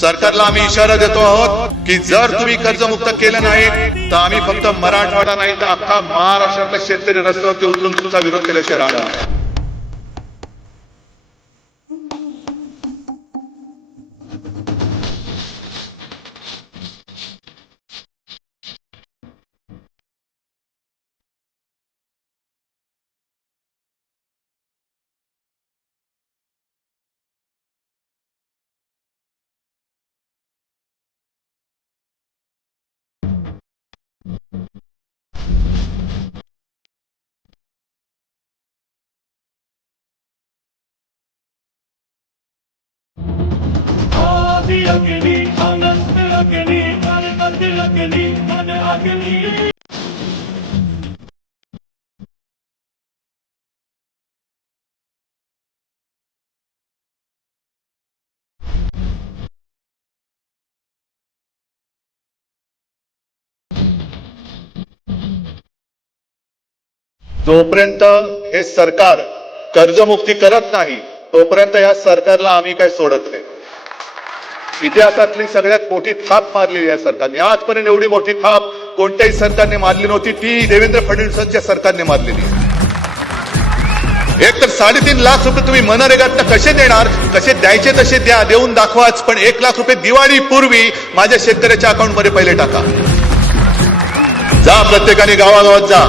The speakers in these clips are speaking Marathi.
सरकारला आम्ही इशारा देतो आहोत की जर तुम्ही कर्जमुक्त केलं नाही तर आम्ही फक्त मराठवाडा नाही तर अख्खा महाराष्ट्रातल्या शेतकरी रस्त्यावरती उतरून तुमचा विरोध केल्याशिवाय राहणार नाही. जोपर्यंत हे सरकार कर्जमुक्ती करत नाही तोपर्यंत या सरकारला आम्ही काय सोडत नाही. इतिहासातली सगळ्यात मोठी थाप मारलेली आहे सरकारने. आजपर्यंत एवढी मोठी थाप कोणत्याही सरकारने मारली नव्हती, ती देवेंद्र फडणवीसांच्या सरकारने मारलेली आहे. एक तर 3.5 लाख रुपये तुम्ही मनरेगात कसे देणार, कसे द्यायचे तसे द्या, देऊन दाखवाच, पण 1 लाख रुपये दिवाळी पूर्वी माझ्या शेतकऱ्याच्या अकाउंटमध्ये पहिले टाका. जा प्रत्येकाने गावागावात जा,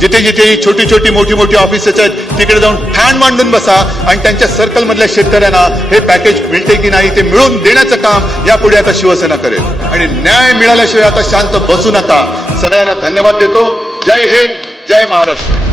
जिथे जिथे छोटी छोटी मोठी मोठी ऑफिसेस आहेत तिकडे जाऊन ठाण मांडून बसा आणि त्यांच्या सर्कल मधल्या शेतकऱ्यांना हे पॅकेज मिळते की नाही ते मिळवून देण्याचं काम यापुढे आता शिवसेना करेल. आणि न्याय मिळाल्याशिवाय आता शांत बसू नका. सगळ्यांना धन्यवाद देतो. जय हिंद, जय महाराष्ट्र.